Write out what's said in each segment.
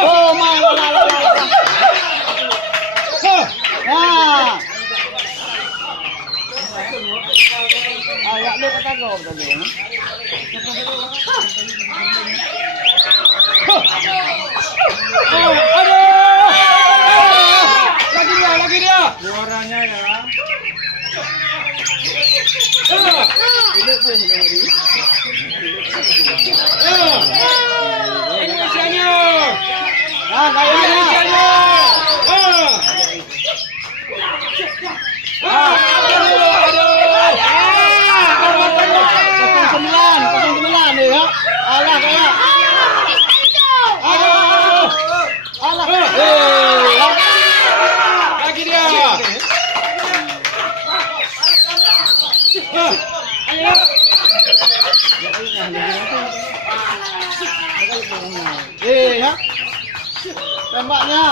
Oh, my God. Agak lu kata kau betul. Lagi dia. Suaranya ya. Indonesianya. Kayaknya. Sembilan nih ya. Alah kayak. Alah. Lagi dia. Ayo. Ya. Tembaknya.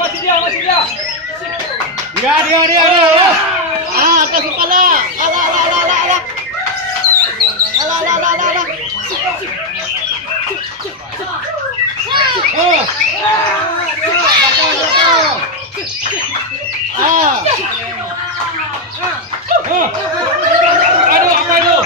Masih dia. Dia. Atas kepala. Alah. Aduh, apa itu?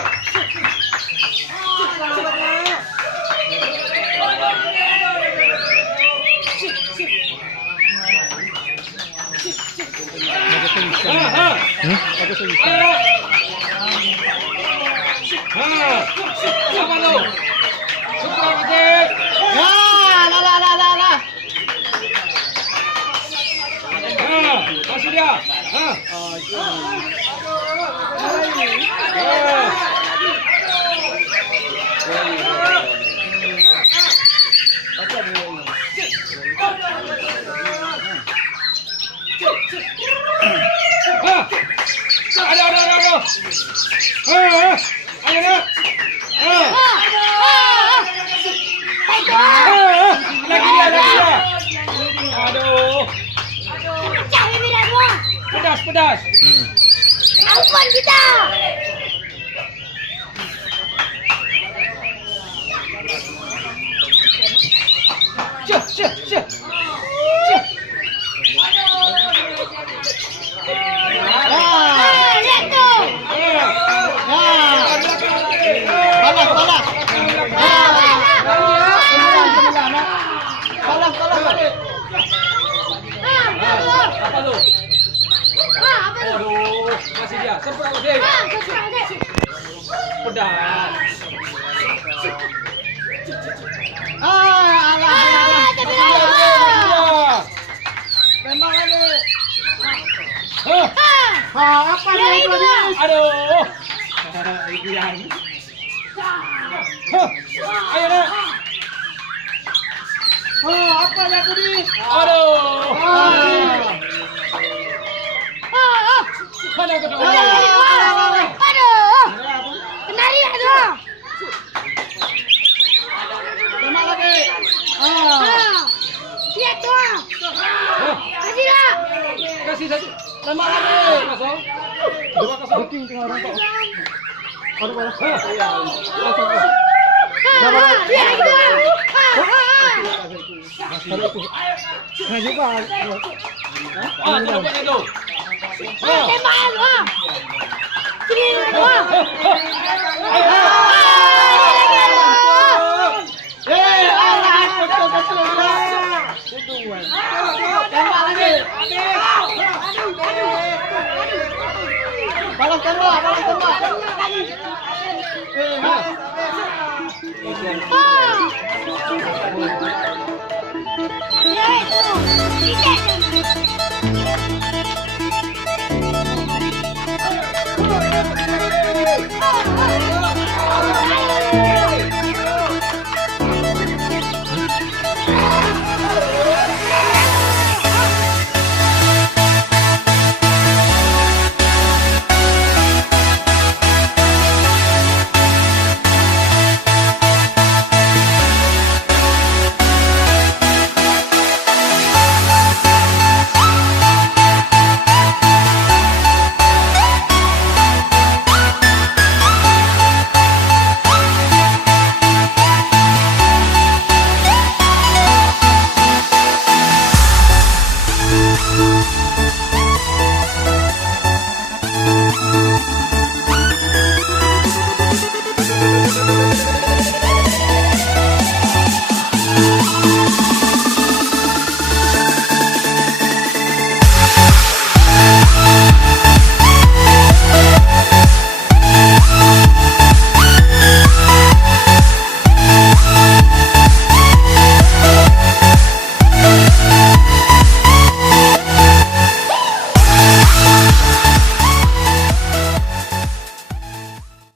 Apa lu? Suka pakai. Masih dia. Ada. Ayo. Lagi dia. Aduh. Pecah ini dah semua. Pedas. Ampun kita. Cek. Lihat tu. Balas. Apa lu? Aduh, masih dia. Semprot deh. Pedas. Tembak lagi. Apa itu? Aduh. Ayo nak. Apa yang tadi? Aduh. Mana kedua? Aduh. Kenari tu. Tembak lagi. Lihat tu. Kasih lah. Kasih satu. Tembak lagi. Kosong. 2-0. Booking tengah orang kok. Aduh. Lihat itu. Nah, juga. Tembak itu. Tembak tu. Alah, betul. Tembak lagi. Balas tembak. Ya itu. Tidak.